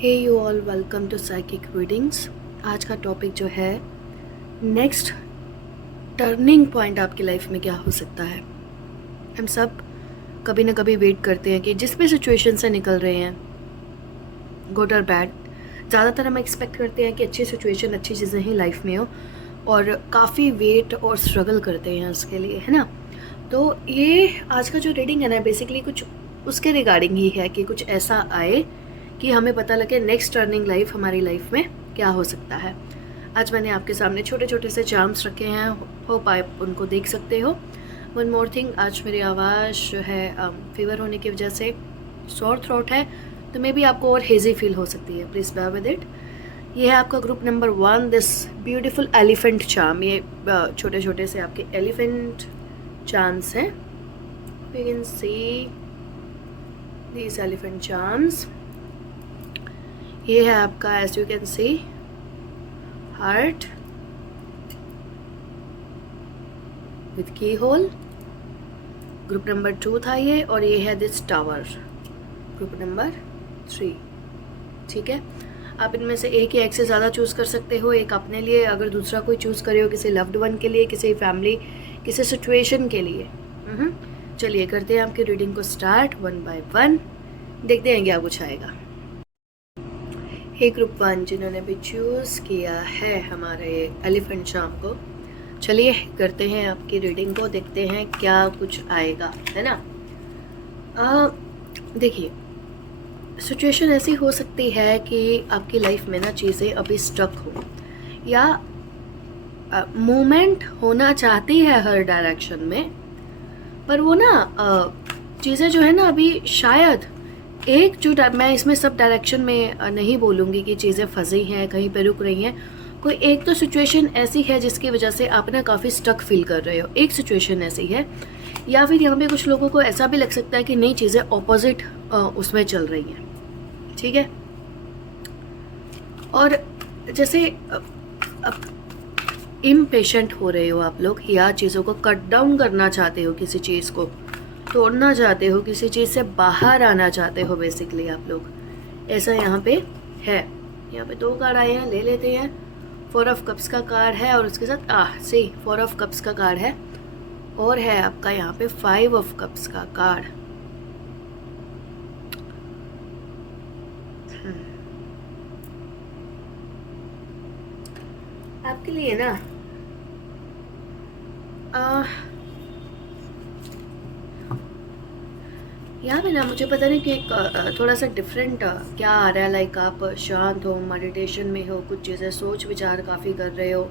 Hey you all, welcome to psychic readings. आज का topic जो है नेक्स्ट टर्निंग पॉइंट आपकी लाइफ में क्या हो सकता है। हम सब कभी ना कभी वेट करते हैं कि जिस भी सिचुएशन से निकल रहे हैं, गुड और बैड, ज़्यादातर हम एक्सपेक्ट करते हैं कि अच्छी सिचुएशन, अच्छी चीज़ें ही लाइफ में हो, और काफ़ी वेट और स्ट्रगल करते हैं उसके लिए, है ना। तो ये आज का जो रीडिंग है ना, बेसिकली कुछ उसके रिगार्डिंग ही है कि कुछ ऐसा आए कि हमें पता लगे नेक्स्ट टर्निंग लाइफ हमारी लाइफ में क्या हो सकता है। आज मैंने आपके सामने छोटे छोटे से चार्म्स रखे हैं, होप आप उनको देख सकते हो। वन मोर थिंग, आज मेरी आवाज़ जो है फीवर होने की वजह से सॉर थ्रोट है, तो मे बी आपको और हेजी फील हो सकती है, प्लीज़ बेयर विद इट। ये है आपका group number 1, this beautiful elephant charm. ये छोटे छोटे से आपके एलिफेंट चार्म्स हैं। We can see these elephant charms. ये है आपका, as you can see, heart with keyhole. Group number 2 था ये, और ये है दिस टावर, ग्रुप नंबर 3। ठीक है, आप इनमें से एक या एक से ज़्यादा चूज़ कर सकते हो, एक अपने लिए, अगर दूसरा कोई चूज़ करे हो किसी लव्ड वन के लिए, किसी फैमिली, किसी सिचुएशन के लिए। चलिए करते हैं आपकी रीडिंग को स्टार्ट, 1 बाय 1 देखते हैं क्या कुछ आएगा। हे ग्रुप 1 जिन्होंने भी चूज़ किया है हमारे एलिफेंट चार्म को, चलिए करते हैं आपकी रीडिंग को, देखते हैं क्या कुछ आएगा, है ना। देखिए, सिचुएशन ऐसी हो सकती है कि आपकी लाइफ में ना चीज़ें अभी स्टक हो, या मूवमेंट होना चाहती है हर डायरेक्शन में, पर वो ना चीज़ें जो है ना अभी शायद एक जो मैं इसमें सब डायरेक्शन में नहीं बोलूँगी कि चीज़ें फंसी हैं, कहीं पे रुक रही हैं। कोई एक तो सिचुएशन ऐसी है जिसकी वजह से आप ना काफ़ी स्टक फील कर रहे हो, एक सिचुएशन ऐसी है। या फिर यहाँ पे कुछ लोगों को ऐसा भी लग सकता है कि नई चीज़ें ऑपोजिट उसमें चल रही हैं। ठीक है, और जैसे इम्पेशेंट हो रहे हो आप लोग, या चीज़ों को कट डाउन करना चाहते हो, किसी चीज़ को तोड़ना चाहते हो, किसी चीज़ से बाहर आना चाहते हो, बेसिकली आप लोग, ऐसा यहाँ पे है। यहाँ पे 2 कार्ड आए हैं, ले लेते हैं। 4 ऑफ कप्स का कार्ड है, और उसके साथ सी 4 ऑफ कप्स का कार्ड है, और है आपका यहाँ पे 5 ऑफ कप्स का कार्ड। आपके लिए ना यहाँ पे ना मुझे पता नहीं कि थोड़ा सा डिफरेंट क्या आ रहा है। लाइक आप शांत हो, मेडिटेशन में हो, कुछ चीज़ें सोच विचार काफ़ी कर रहे हो।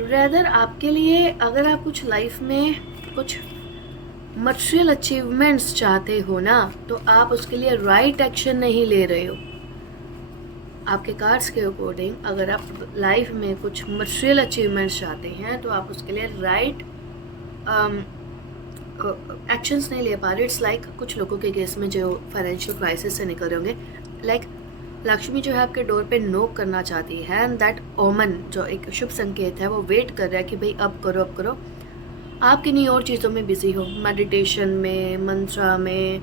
रेदर आपके लिए, अगर आप कुछ लाइफ में कुछ मटेरियल अचीवमेंट्स चाहते हो ना, तो आप उसके लिए राइट एक्शन नहीं ले रहे हो। आपके कार्ड्स के अकॉर्डिंग, अगर आप लाइफ में कुछ मटेरियल अचीवमेंट्स चाहते हैं तो आप उसके लिए राइट एक्शंस नहीं ले पा रहे। इट्स लाइक कुछ लोगों के केस में जो फाइनेंशियल क्राइसिस से निकल रहे होंगे, लाइक लक्ष्मी जो है आपके डोर पे नोक करना चाहती है, एंड दैट ओमन जो एक शुभ संकेत है, वो वेट कर रहा है कि भाई अब करो, अब करो। आप किन्हीं और चीज़ों में बिजी हो, मेडिटेशन में, मंत्रा में,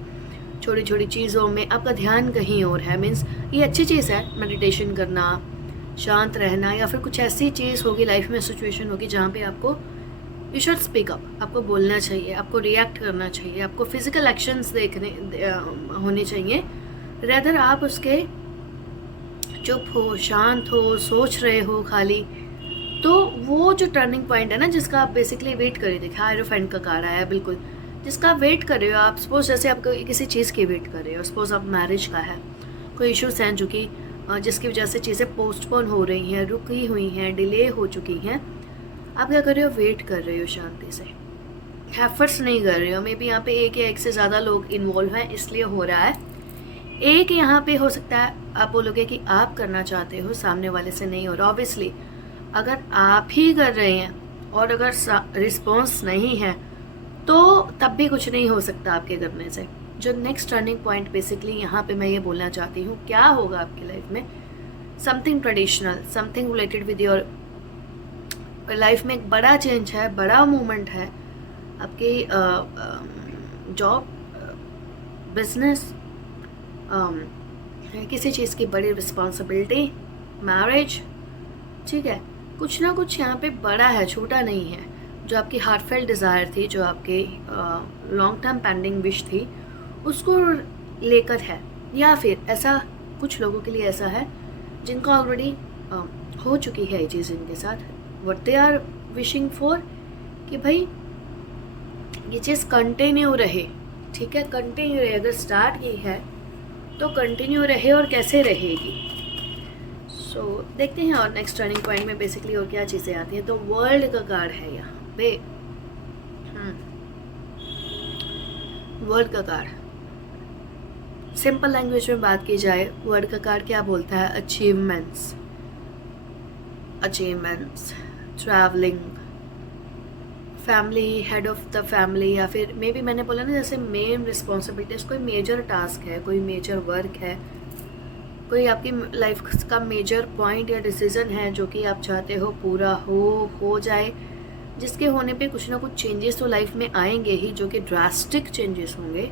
छोटी छोटी चीज़ों में आपका ध्यान कहीं और है। मीन्स ये अच्छी चीज़ है, मेडिटेशन करना, शांत रहना, या फिर कुछ ऐसी चीज़ होगी लाइफ में, सिचुएशन होगी जहाँ पे आपको यू शुड स्पीक अप, आपको बोलना चाहिए, आपको रिएक्ट करना चाहिए, आपको फिजिकल एक्शंस होने चाहिए। रेदर आप उसके चुप हो, शांत हो, सोच रहे हो खाली। तो वो जो टर्निंग पॉइंट है ना, जिसका आप बेसिकली वेट कर रहे थे, हायरोफेंट का कार्ड आया बिल्कुल, जिसका आप वेट कर रहे हो। आप सपोज जैसे आप किसी चीज़ की वेट कर रहे हो, सपोज आप मैरिज का है, कोई इश्यूज हैं जो कि जिसकी वजह से चीज़ें पोस्टपोन हो रही हैं, रुकी हुई हैं, डिले हो चुकी हैं। आप क्या कर रहे हो, वेट कर रहे हो शांति से, एफर्ट्स नहीं कर रहे हो। मे बी यहाँ पे एक या एक से ज़्यादा लोग इन्वॉल्व हैं, इसलिए हो रहा है। एक यहाँ पे हो सकता है आप बोलोगे कि आप करना चाहते हो, सामने वाले से नहीं हो रहा। ऑब्वियसली अगर आप ही कर रहे हैं और अगर रिस्पॉन्स नहीं है, तो तब भी कुछ नहीं हो सकता आपके करने से। जो नेक्स्ट टर्निंग पॉइंट बेसिकली यहाँ पे मैं ये बोलना चाहती हूँ, क्या होगा आपकी लाइफ में, something traditional, something related with your life में एक बड़ा चेंज है, बड़ा मूवमेंट है। आपकी जॉब, बिजनेस, किसी चीज़ की बड़ी रिस्पॉन्सिबिलिटी, मैरिज, ठीक है, कुछ ना कुछ यहाँ पे बड़ा है, छोटा नहीं है। जो आपकी हार्टफेल्ट डिज़ायर थी, जो आपके लॉन्ग टर्म पेंडिंग विश थी, उसको लेकर है। या फिर ऐसा कुछ लोगों के लिए ऐसा है जिनको ऑलरेडी हो चुकी है ये चीज़ इनके साथ, what they are wishing for कि भाई ये चीज़ कंटिन्यू रहे, ठीक है, कंटिन्यू रहे। अगर स्टार्ट की है तो कंटिन्यू रहे, और कैसे रहेगी। सो देखते हैं और नेक्स्ट टर्निंग पॉइंट में बेसिकली और क्या चीज़ें आती हैं। तो वर्ल्ड का कार्ड है यहाँ पे, वर्ल्ड का कार्ड। सिंपल लैंग्वेज में बात की जाए, वर्ल्ड का कार्ड क्या बोलता है? Achievements, achievements, travelling, family, head of the family, या फिर मे बी मैंने बोला ना जैसे मेन रिस्पॉन्सिबिलिटीज, कोई मेजर टास्क है, कोई मेजर वर्क है, कोई आपकी लाइफ का मेजर पॉइंट या डिसीज़न है जो कि आप चाहते हो पूरा हो जाए, जिसके होने पे कुछ ना कुछ चेंजेस तो लाइफ में आएंगे ही, जो कि ड्रास्टिक चेंजेस होंगे,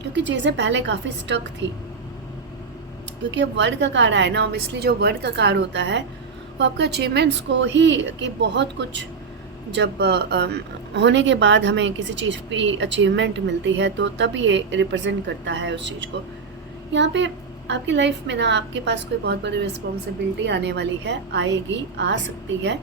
क्योंकि चीज़ें पहले काफ़ी स्टक थी। क्योंकि अब वर्ड का कार्ड आया ना, ऑब्वियसली जो वर्ड का कार्ड होता है वो आपके अचीवमेंट्स को ही, कि बहुत कुछ जब होने के बाद हमें किसी चीज़ की अचीवमेंट मिलती है तो तब ये रिप्रेजेंट करता है उस चीज़ को। यहाँ पे आपकी लाइफ में ना आपके पास कोई बहुत बड़ी रिस्पॉन्सिबिलिटी आने वाली है, आएगी, आ सकती है।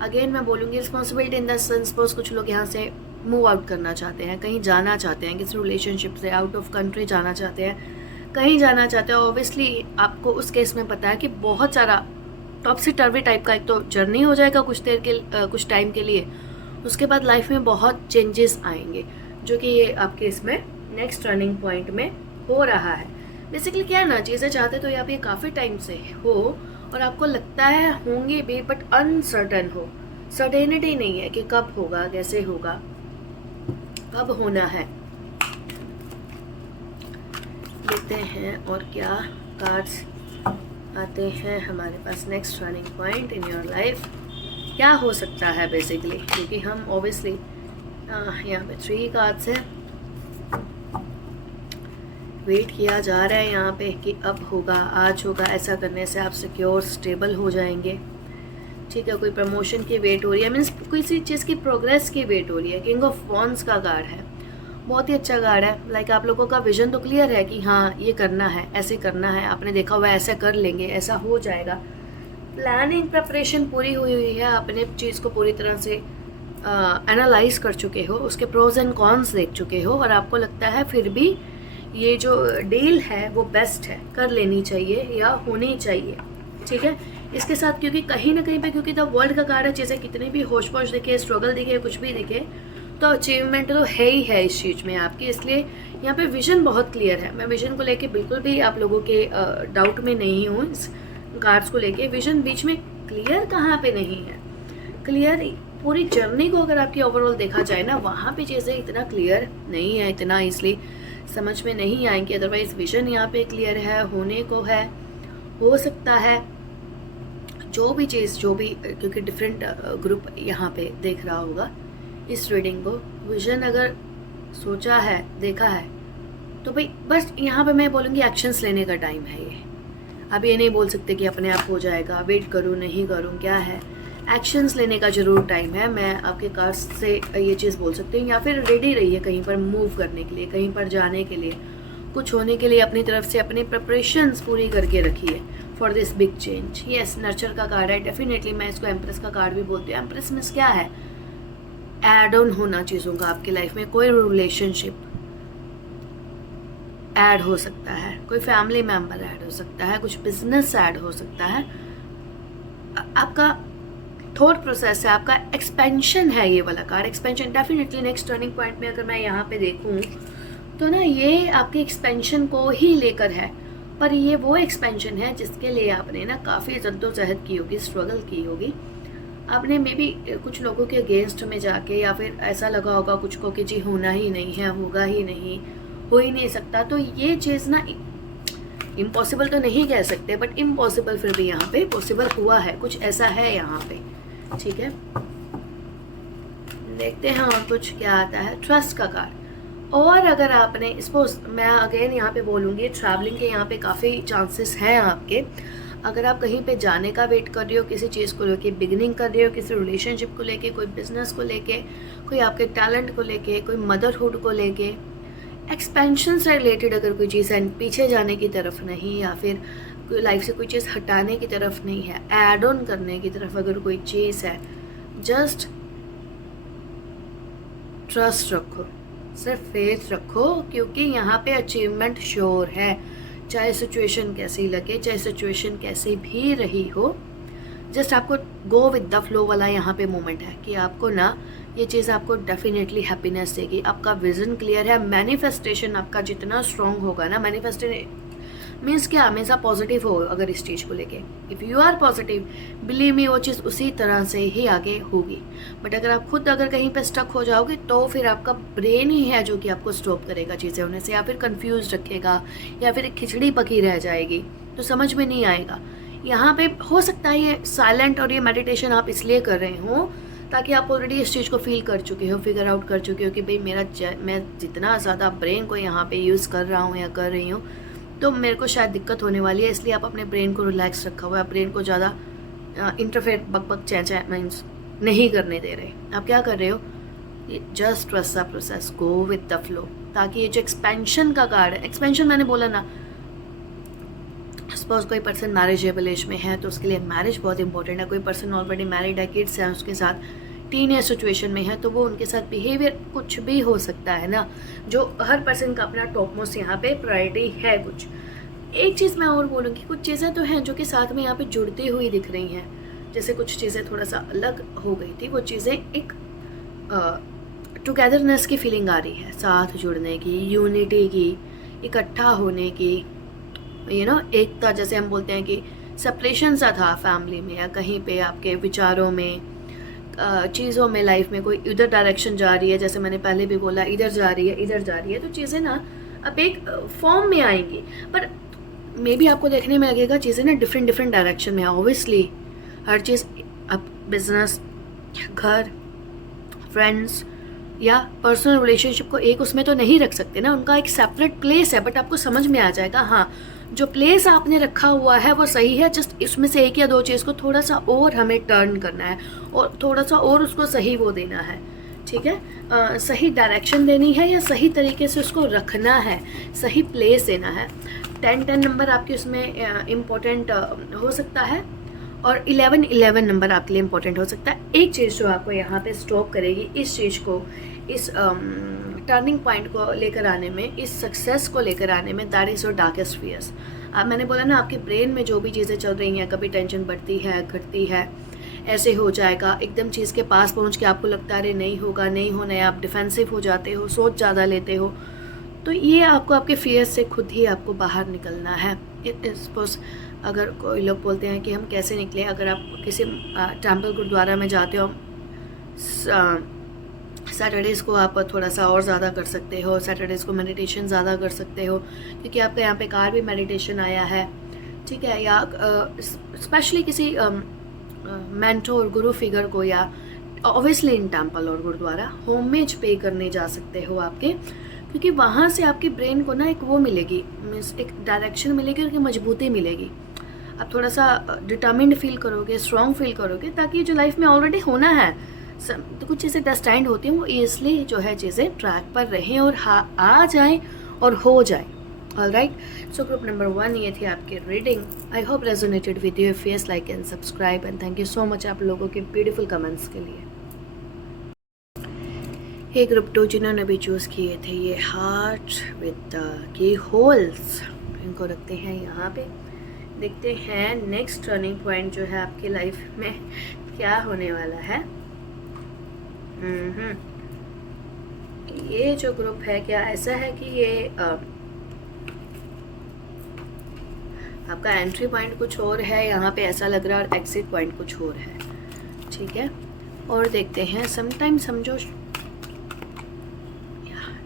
अगेन मैं बोलूँगी responsibility in the sense, suppose कुछ लोग यहाँ से मूव आउट करना चाहते हैं, कहीं जाना चाहते हैं, किसी रिलेशनशिप से आउट ऑफ कंट्री जाना चाहते हैं, कहीं जाना चाहते हैं। ऑब्वियसली आपको उस केस में पता है कि बहुत सारा टॉपसी टर्वी टाइप का एक तो जर्नी हो जाएगा कुछ देर के कुछ टाइम के लिए, उसके बाद लाइफ में बहुत चेंजेस आएंगे, जो कि ये आपके इसमें नेक्स्ट टर्निंग पॉइंट में हो रहा है। बेसिकली क्या है ना, चीज़ें चाहते तो यहाँ पे काफ़ी टाइम से हो, और आपको लगता है होंगे भी, बट अनसर्टन हो, सर्टेनिटी नहीं है कि कब होगा, कैसे होगा, कब होना है। देखते हैं और क्या कार्ड्स आते हैं हमारे पास। Next turning point in your life क्या हो सकता है बेसिकली, क्योंकि हम ऑब्वियसली यहाँ पे 3 कार्ड्स हैं, वेट किया जा रहा है यहाँ पे कि अब होगा, आज होगा, ऐसा करने से आप सिक्योर स्टेबल हो जाएंगे, ठीक है। कोई प्रमोशन की वेट हो रही है, मीन्स किसी चीज़ की प्रोग्रेस की वेट हो रही है। किंग ऑफ वॉन्ड्स का कार्ड है, बहुत ही अच्छा कार्ड है। लाइक आप लोगों का विजन तो क्लियर है कि हाँ ये करना है, ऐसे करना है, आपने देखा हुआ है ऐसा कर लेंगे, ऐसा हो जाएगा। प्लानिंग प्रिपरेशन पूरी हुई हुई है, अपने चीज़ को पूरी तरह से एनालाइज कर चुके हो, उसके प्रोज एंड कॉन्स देख चुके हो, और आपको लगता है फिर भी ये जो डील है वो बेस्ट है, कर लेनी चाहिए या होनी चाहिए, ठीक है। इसके साथ क्योंकि कहीं ना कहीं पे, क्योंकि द वर्ल्ड का कार्ड है, चीज़ें कितनी भी होश पोश दिखे, स्ट्रगल दिखे, कुछ भी दिखे, तो अचीवमेंट तो है ही है इस चीज़ में आपकी। इसलिए यहाँ पे विजन बहुत क्लियर है। मैं विजन को लेके बिल्कुल भी आप लोगों के डाउट में नहीं हूँ। इस कार्ड्स को लेके विजन बीच में क्लियर कहाँ पे नहीं है, क्लियर पूरी जर्नी को अगर आपकी ओवरऑल देखा जाए ना, वहाँ पे चीज़ें इतना क्लियर नहीं है, इतना इसलिए समझ में नहीं आएंगी। अदरवाइज विजन यहाँ पे क्लियर है, होने को है, हो सकता है जो भी चीज़, जो भी, क्योंकि डिफरेंट ग्रुप यहाँ पे देख रहा होगा इस रीडिंग को। विजन अगर सोचा है, देखा है, तो भाई बस यहाँ पे मैं बोलूँगी एक्शंस लेने का टाइम है ये। अब ये नहीं बोल सकते कि अपने आप हो जाएगा, वेट करूँ नहीं करूँ, क्या है, एक्शंस लेने का ज़रूर टाइम है। मैं आपके कार्ड से ये चीज़ बोल सकती हूँ। या फिर रेडी रहिए कहीं पर मूव करने के लिए, कहीं पर जाने के लिए, कुछ होने के लिए अपनी तरफ से अपनी प्रिपरेशंस पूरी करके रखिए for this big change. Yes, nurture का कार्ड है, डेफिनेटली मैं इसको एम्प्रेस का कार्ड भी बोलती हूँ। एम्प्रेस मीन्स क्या है, एड ऑन होना चीज़ों का आपकी लाइफ में। कोई रिलेशनशिप ऐड हो सकता है, कोई फैमिली मेम्बर ऐड हो सकता है, कुछ बिजनेस ऐड हो सकता है, आपका थॉट प्रोसेस है, आपका एक्सपेंशन है ये वाला card. Expansion definitely next turning point में अगर मैं यहाँ पे देखूँ तो ना, ये आपकी एक्सपेंशन को ही लेकर है। पर ये वो एक्सपेंशन है जिसके लिए आपने ना काफ़ी जद्दोजहद की होगी, स्ट्रगल की होगी। आपने मे बी कुछ लोगों के अगेंस्ट में जाके, या फिर ऐसा लगा होगा कुछ को कि जी होना ही नहीं है, होगा ही नहीं, हो ही नहीं सकता। तो ये चीज़ ना इम्पॉसिबल तो नहीं कह सकते, बट इम्पॉसिबल फिर भी यहाँ पे पॉसिबल हुआ है, कुछ ऐसा है यहाँ पे, ठीक है। देखते हैं और कुछ क्या आता है। ट्रस्ट का कार्ड, और अगर आपने सपोज, मैं अगेन यहाँ पे बोलूँगी, ट्रैवलिंग के यहाँ पे काफ़ी चांसेस हैं आपके। अगर आप कहीं पे जाने का वेट कर रहे हो, किसी चीज़ को लेके बिगिनिंग कर रहे हो, किसी रिलेशनशिप को लेके, कोई बिजनेस को लेके, कोई आपके टैलेंट को लेके, कोई मदरहुड को लेके, एक्सपेंशन से रिलेटेड अगर कोई चीज़ है, पीछे जाने की तरफ नहीं, या फिर कोई लाइफ से कोई चीज़ हटाने की तरफ नहीं है, ऐड ऑन करने की तरफ अगर कोई चीज़ है, जस्ट ट्रस्ट रखो, सिर्फ फेथ रखो, क्योंकि यहाँ पे अचीवमेंट श्योर है। चाहे सिचुएशन कैसी लगे, चाहे सिचुएशन कैसी भी रही हो, जस्ट आपको गो विद द फ्लो वाला यहाँ पे मोमेंट है कि आपको ना ये चीज़ आपको डेफिनेटली हैप्पीनेस देगी। आपका विजन क्लियर है, मैनिफेस्टेशन आपका जितना स्ट्रॉन्ग होगा ना, मैनिफेस्टेशन मीन्स क्या, हमेशा पॉजिटिव हो अगर इस चीज़ को लेके, if you are positive, believe me वो चीज़ उसी तरह से ही आगे होगी। बट अगर आप खुद अगर कहीं पे स्टक हो जाओगे तो फिर आपका ब्रेन ही है जो कि आपको स्टॉप करेगा चीज़ें होने से, या फिर कंफ्यूज रखेगा, या फिर खिचड़ी पकी रह जाएगी, तो समझ में नहीं आएगा। यहाँ पे हो सकता है ये साइलेंट और ये मेडिटेशन आप इसलिए कर रहे हो ताकि आप ऑलरेडी इस चीज़ को फील कर चुके हो, फिगर आउट कर चुके हो कि भाई मैं जितना ज़्यादा ब्रेन को यहाँ पे यूज़ कर रहा हूँ या कर रही हूँ तो मेरे को शायद दिक्कत होने वाली है, इसलिए आप अपने ब्रेन को रिलैक्स रखा हुआ है, ब्रेन को ज़्यादा इंटरफेयर बक चै मीन्स नहीं करने दे रहे। आप क्या कर रहे हो, just trust the process, go with the flow, ताकि ये जो एक्सपेंशन का कार्ड है, एक्सपेंशन मैंने बोला ना, सपोज कोई पर्सन मैरिजेबल एज में है तो उसके लिए मैरिज बहुत इंपॉर्टेंट है, कोई पर्सन ऑलरेडी मैरिड है, किड्स हैं उसके साथ, टीन एज सिचुएशन में है, तो वो उनके साथ बिहेवियर कुछ भी हो सकता है ना, जो हर पर्सन का अपना टॉप मोस्ट यहाँ पे प्रायोरिटी है। कुछ एक चीज़ मैं और बोलूँगी, कुछ चीज़ें तो हैं जो कि साथ में यहाँ पे जुड़ती हुई दिख रही हैं, जैसे कुछ चीज़ें थोड़ा सा अलग हो गई थी, वो चीज़ें एक टुगेदरनेस की फीलिंग आ रही है, साथ जुड़ने की, यूनिटी की, इकट्ठा होने की, एकता, जैसे हम बोलते हैं कि सेपरेशन सा था फैमिली में या कहीं पे आपके विचारों में, चीज़ों में, लाइफ में कोई इधर डायरेक्शन जा रही है, जैसे मैंने पहले भी बोला इधर जा रही है, इधर जा रही है, तो चीज़ें ना अब एक फॉर्म में आएंगी, पर मे बी आपको देखने में लगेगा चीज़ें ना डिफरेंट डायरेक्शन में। ऑब्वियसली हर चीज़, अब बिजनेस, घर, फ्रेंड्स या पर्सनल रिलेशनशिप को एक उसमें तो नहीं रख सकते ना, उनका एक सेपरेट प्लेस है, बट आपको समझ में आ जाएगा हाँ जो प्लेस आपने रखा हुआ है वो सही है, जस्ट इसमें से एक या दो चीज़ को थोड़ा सा और हमें टर्न करना है और थोड़ा सा और उसको सही वो देना है, ठीक है, सही डायरेक्शन देनी है या सही तरीके से उसको रखना है, सही प्लेस देना है। 10 नंबर आपके उसमें इम्पोर्टेंट हो सकता है और 11 नंबर आपके लिए इम्पोर्टेंट हो सकता है। एक चीज़ जो आपको यहाँ पे स्टॉप करेगी इस चीज़ को, इस टर्निंग पॉइंट को लेकर आने में, इस सक्सेस को लेकर आने में, that is your darkest fears. अब मैंने बोला ना, आपके ब्रेन में जो भी चीज़ें चल रही हैं, कभी टेंशन बढ़ती है, घटती है, ऐसे हो जाएगा, एकदम चीज़ के पास पहुँच के आपको लगता है अरे नहीं होगा, नहीं होना है, आप डिफेंसिव हो जाते हो, सोच ज़्यादा लेते हो, तो ये आपको आपके फियर से खुद ही आपको बाहर निकलना है। सपोज अगर कोई लोग बोलते हैं कि हम कैसे निकले, अगर आप किसी टेम्पल गुरुद्वारा में जाते हो, सैटरडेज़ को आप थोड़ा सा और ज़्यादा कर सकते हो, सैटरडेज़ को मेडिटेशन ज़्यादा कर सकते हो, क्योंकि आपका यहाँ पे कार भी मेडिटेशन आया है, ठीक है, या स्पेशली किसी मेंटोर गुरु फिगर को, या ऑब्वियसली इन टेम्पल और गुरुद्वारा होमेज पे करने जा सकते हो आपके, क्योंकि वहाँ से आपके ब्रेन को ना एक वो मिलेगी, मीन्स एक डायरेक्शन मिलेगी और एक मजबूती मिलेगी, आप थोड़ा सा डिटर्मिन्ड फील करोगे, स्ट्रॉन्ग फील करोगे, ताकि जो लाइफ में ऑलरेडी होना है, तो कुछ चीज़ें डेस्टाइंड होती हैं, वो ईजली जो है चीज़ें ट्रैक पर रहें और आ जाएं और हो जाए। ऑलराइट, सो ग्रुप नंबर 1 ये थी आपकी reading. I hope resonated with you. Face like and subscribe and thank you so much आप लोगों के ब्यूटीफुल कमेंट्स के लिए। ये ग्रुप 2 जिन्होंने भी चूज़ किए थे ये हार्ट विद की होल्स, इनको रखते हैं यहाँ पे। देखते हैं नेक्स्ट टर्निंग पॉइंट जो है आपकी लाइफ में क्या होने वाला है। ये जो ग्रुप है, क्या ऐसा है कि ये आपका एंट्री पॉइंट कुछ और है यहाँ पे ऐसा लग रहा है, और एग्जिट पॉइंट कुछ और है, ठीक है। और देखते हैं, समटाइम समझो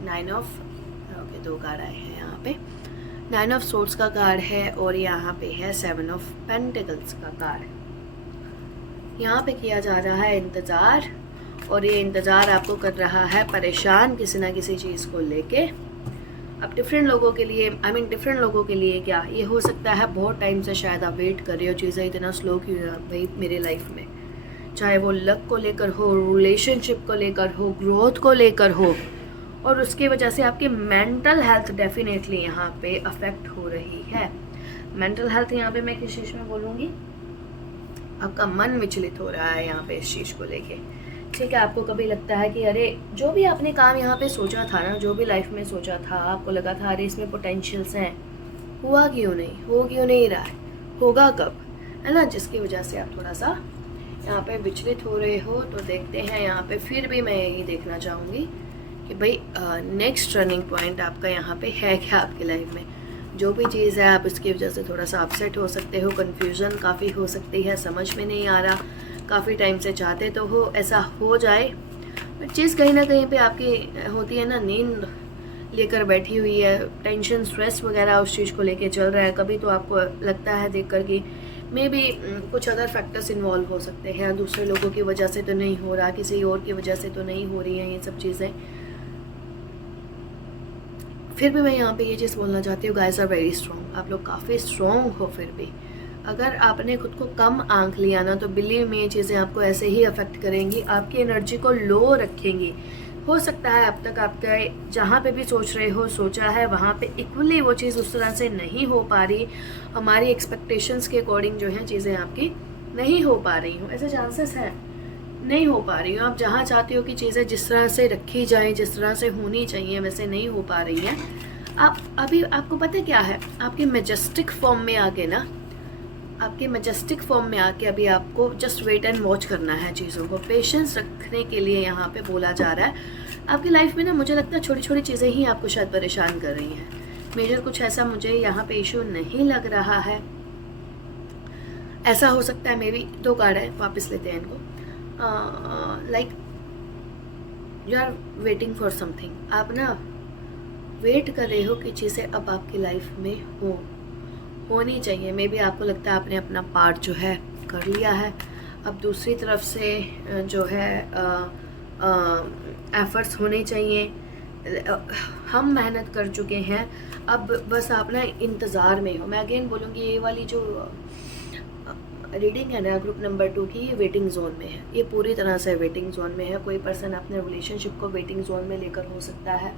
9 ऑफ, ओके 2 कार्ड आए हैं यहाँ पे, 9 ऑफ सोर्ड्स का कार्ड है और यहाँ पे है 7 ऑफ पेंटिकल्स का कार्ड। यहाँ पे किया जा रहा है इंतज़ार और ये इंतज़ार आपको कर रहा है परेशान किसी ना किसी चीज़ को लेके। अब डिफरेंट लोगों के लिए, डिफरेंट लोगों के लिए क्या ये हो सकता है, बहुत टाइम से शायद आप वेट कर रहे हो, चीज़ें इतना स्लो क्यों है भाई मेरे लाइफ में, चाहे वो लक को लेकर हो, रिलेशनशिप को लेकर हो, ग्रोथ को लेकर हो, और उसकी वजह से आपकी मेंटल हेल्थ डेफिनेटली यहाँ पे अफेक्ट हो रही है। मेंटल हेल्थ यहाँ पे मैं किस चीज़ में बोलूँगी, आपका मन विचलित हो रहा है यहाँ पे इस चीज़ को लेके। ठीक है, आपको कभी लगता है कि अरे जो भी आपने काम यहाँ पे सोचा था ना, जो भी लाइफ में सोचा था, आपको लगा था अरे इसमें पोटेंशियल्स हैं, हुआ क्यों नहीं, हो क्यों नहीं रहा है, होगा कब, है ना, जिसकी वजह से आप थोड़ा सा यहाँ पे विचलित हो रहे हो। तो देखते हैं यहाँ पे, फिर भी मैं यही देखना चाहूँगी कि भाई नेक्स्ट रनिंग पॉइंट आपका यहाँ पे है क्या आपकी लाइफ में। जो भी चीज़ है आप इसकी वजह से थोड़ा सा अपसेट हो सकते हो, कन्फ्यूज़न काफ़ी हो सकती है, समझ में नहीं आ रहा, काफ़ी टाइम से चाहते तो हो ऐसा हो जाए, बट चीज़ कहीं ना कहीं पे आपकी होती है ना, नींद लेकर बैठी हुई है, टेंशन स्ट्रेस वगैरह उस चीज़ को लेके चल रहा है। कभी तो आपको लगता है देख कर कि मे बी कुछ अदर फैक्टर्स इन्वॉल्व हो सकते हैं, दूसरे लोगों की वजह से तो नहीं हो रहा, किसी और की वजह से तो नहीं हो रही हैं ये सब चीज़ें। फिर भी मैं यहाँ पे ये चीज़ बोलना चाहती हूँ, गाइस आर वेरी स्ट्रॉन्ग, आप लोग काफ़ी स्ट्रॉन्ग हो। फिर भी अगर आपने खुद को कम आंक लिया ना, तो बिलीव में ये चीज़ें आपको ऐसे ही अफेक्ट करेंगी, आपकी एनर्जी को लो रखेंगी। हो सकता है अब तक आपका जहाँ पे भी सोच रहे हो, सोचा है, वहाँ पे इक्वली वो चीज़ उस तरह से नहीं हो पा रही, हमारी एक्सपेक्टेशंस के अकॉर्डिंग जो है चीज़ें आपकी नहीं हो पा रही हूँ, ऐसे चांसेस हैं नहीं हो पा रही हूँ। आप जहाँ चाहते हो कि चीज़ें जिस तरह से रखी जाएँ, जिस तरह से होनी चाहिए, वैसे नहीं हो पा रही हैं। आप अभी, आपको पता क्या है, आपके मेजेस्टिक फॉर्म में आके ना, आपके मेजेस्टिक फॉर्म में आके अभी आपको जस्ट वेट एंड वॉच करना है चीज़ों को, पेशेंस रखने के लिए यहाँ पे बोला जा रहा है। आपकी लाइफ में ना मुझे लगता है छोटी छोटी चीज़ें ही आपको शायद परेशान कर रही हैं, मेजर कुछ ऐसा मुझे यहाँ पे इशू नहीं लग रहा है। ऐसा हो सकता है, मे बी 2 कार्ड है, वापस लेते हैं इनको। Like you are waiting for something, आप ना वेट कर रहे हो कि चीज़ें अब आपकी लाइफ में होनी चाहिए। मे बी आपको लगता है आपने अपना पार्ट जो है कर लिया है, अब दूसरी तरफ से जो है एफर्ट्स होने चाहिए, हम मेहनत कर चुके हैं, अब बस आप ना इंतज़ार में हो। मैं अगेन बोलूँगी, ये वाली जो रीडिंग है ना ग्रुप नंबर 2 की, ये वेटिंग जोन में है, ये पूरी तरह से वेटिंग जोन में है। कोई पर्सन अपने रिलेशनशिप को वेटिंग जोन में लेकर हो सकता है,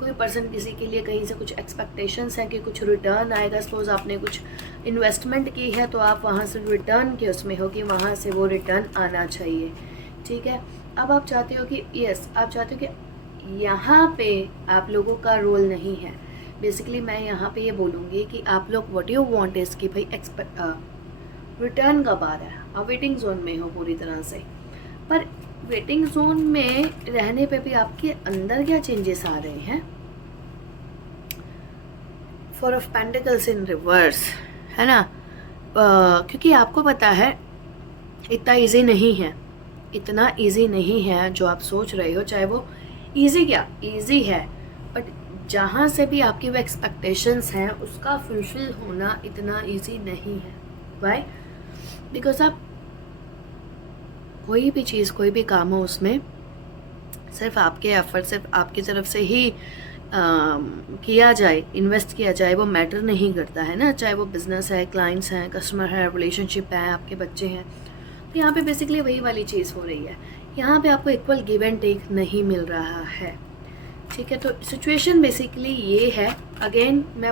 कोई पर्सन किसी के लिए कहीं से कुछ एक्सपेक्टेशंस है कि कुछ रिटर्न आएगा। सपोज आपने कुछ इन्वेस्टमेंट की है तो आप वहाँ से रिटर्न के उसमें हो कि वहाँ से वो रिटर्न आना चाहिए, ठीक है। अब आप चाहते हो कि यस, आप चाहते हो कि यहाँ पे आप लोगों का रोल नहीं है। बेसिकली मैं यहाँ पे ये बोलूँगी कि आप लोग व्हाट यू वांट इज़ कि भाई रिटर्न कब आ रहा है, आप वेटिंग जोन में हो पूरी तरह से। पर वेटिंग जोन में रहने पे भी आपके अंदर क्या चेंजेस आ रहे हैं, 4 ऑफ पेंटिकल्स इन रिवर्स, है ना। क्योंकि आपको पता है इतना इजी नहीं है, इतना इजी नहीं है जो आप सोच रहे हो। चाहे वो इजी, क्या इजी है, बट जहाँ से भी आपकी वो एक्सपेक्टेशंस हैं उसका फुलफिल होना इतना इजी नहीं है। वाई? बिकॉज आप कोई भी चीज़, कोई भी काम हो, उसमें सिर्फ आपके एफर्ट, सिर्फ आपकी तरफ से ही किया जाए, इन्वेस्ट किया जाए, वो मैटर नहीं करता है ना। चाहे वो बिज़नेस है, क्लाइंट्स हैं, कस्टमर है, रिलेशनशिप है, आपके बच्चे हैं, तो यहाँ पे बेसिकली वही वाली चीज़ हो रही है। यहाँ पे आपको इक्वल गिव एंड टेक नहीं मिल रहा है, ठीक है। तो सिचुएशन बेसिकली ये है। अगेन मैं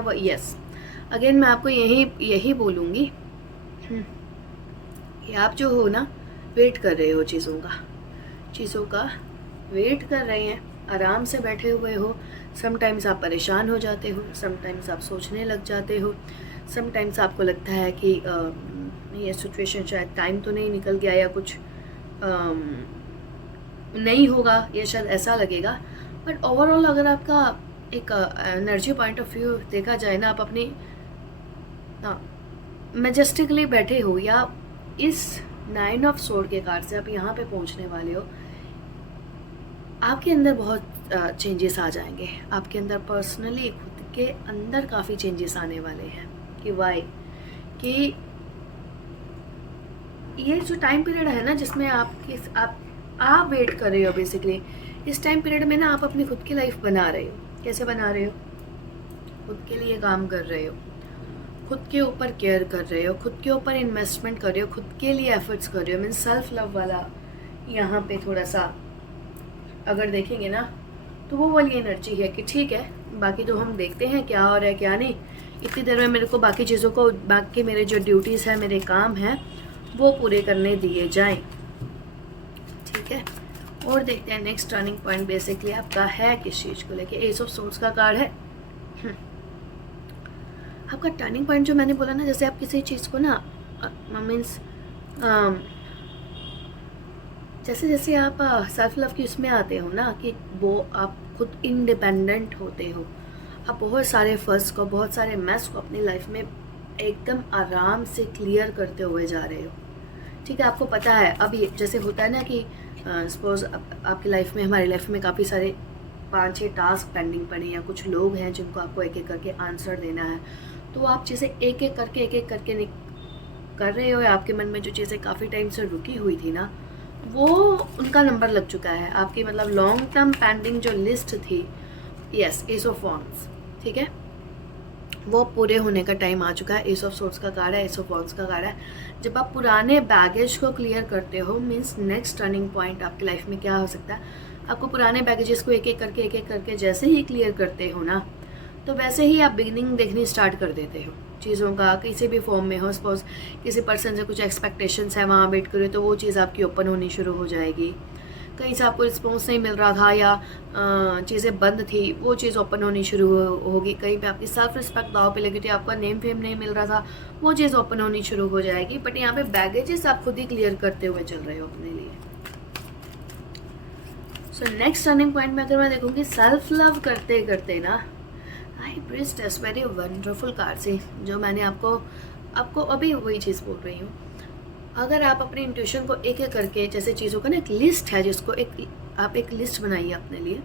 अगेन मैं आपको यही बोलूँगी कि आप जो हो ना, वेट कर रहे हो चीज़ों का वेट कर रहे हैं, आराम से बैठे हुए हो। समटाइम्स आप परेशान हो जाते हो, समटाइम्स आप सोचने लग जाते हो, समटाइम्स आपको लगता है कि ये सिचुएशन शायद टाइम तो नहीं निकल गया, या कुछ नहीं होगा, या शायद ऐसा लगेगा। बट ओवरऑल अगर आपका एक एनर्जी पॉइंट ऑफ व्यू देखा जाए ना, आप अपनी मैजेस्टिकली बैठे हो, या इस 9 ऑफ सोर्ड के कार्ड से आप यहाँ पे पहुँचने वाले हो। आपके अंदर बहुत चेंजेस आ जाएंगे, आपके अंदर पर्सनली खुद के अंदर काफ़ी चेंजेस आने वाले हैं। कि वाई? कि ये जो टाइम पीरियड है ना, जिसमें आप आप वेट कर रहे हो बेसिकली। इस टाइम पीरियड में ना आप अपनी खुद की लाइफ बना रहे हो। कैसे बना रहे हो? खुद के लिए काम कर रहे हो, खुद के ऊपर केयर कर रहे हो, खुद के ऊपर इन्वेस्टमेंट कर रहे हो, खुद के लिए एफर्ट्स कर रहे हो। मीन्स सेल्फ लव वाला यहाँ पे थोड़ा सा अगर देखेंगे ना तो वो वाली एनर्जी है कि ठीक है, बाकी तो हम देखते हैं क्या हो रहा है क्या नहीं, इतनी देर में मेरे को बाकी चीज़ों को, बाकी मेरे जो ड्यूटीज़ हैं, मेरे काम हैं, वो पूरे करने दिए जाएं। ठीक है, और देखते हैं नेक्स्ट टर्निंग पॉइंट बेसिकली आपका है किस चीज़ को लेके। एस ऑफ सोर्ड्स का कार्ड है। आपका टर्निंग पॉइंट जो मैंने बोला ना, जैसे आप किसी चीज़ को ना मीन्स जैसे जैसे आप सेल्फ लव की उसमें आते हो ना कि वो आप खुद इंडिपेंडेंट होते हो, आप बहुत सारे फर्स्ट को, बहुत सारे मैस को अपनी लाइफ में एकदम आराम से क्लियर करते हुए जा रहे हो। ठीक है, आपको पता है अब ये जैसे होता है ना कि सपोज आपकी लाइफ में, हमारी लाइफ में काफ़ी सारे 5-6 टास्क पेंडिंग पड़े या कुछ लोग हैं जिनको आपको एक एक करके आंसर देना है, तो आप चीज़ें एक एक करके कर रहे हो, या आपके मन में जो चीज़ें काफ़ी टाइम से रुकी हुई थी ना, वो उनका नंबर लग चुका है। आपकी मतलब लॉन्ग टर्म पेंडिंग जो लिस्ट थी, यस, एस ऑफ वॉन्ड्स, ठीक है, वो पूरे होने का टाइम आ चुका है। एस ऑफ सोर्ड्स का कार्ड है, एस ऑफ वॉन्ड्स का कार्ड है। जब आप पुराने बैगेज को क्लियर करते हो, मीन्स नेक्स्ट टर्निंग पॉइंट आपकी लाइफ में क्या हो सकता है, आपको पुराने बैगेजेस को एक एक करके जैसे ही क्लियर करते हो ना, तो वैसे ही आप बिगिनिंग देखनी स्टार्ट कर देते हो चीज़ों का, किसी भी फॉर्म में हो। सपोज किसी पर्सन से कुछ एक्सपेक्टेशंस है, वहाँ वेट करो, तो वो चीज़ आपकी ओपन होनी शुरू हो जाएगी। कहीं से आपको रिस्पॉन्स नहीं मिल रहा था या चीज़ें बंद थी, वो चीज़ ओपन होनी शुरू होगी। कहीं पे आपकी सेल्फ रिस्पेक्ट दाव पे लगी थी, आपका नेम फेम नहीं मिल रहा था, वो चीज़ ओपन होनी शुरू हो जाएगी। बट यहाँ पे बैगेजेस आप खुद ही क्लियर करते हुए चल रहे हो अपने लिए। सो नेक्स्ट टर्निंग पॉइंट में अगर मैं देखूँगी सेल्फ लव करते करते ना, आई प्रिस्टेस, वेरी वंडरफुल कार्ड से जो मैंने आपको अभी वही चीज़ बोल रही हूँ। अगर आप अपने इंट्यूशन को एक एक करके, जैसे चीज़ों का ना एक लिस्ट है, जिसको आप एक लिस्ट बनाइए अपने लिए,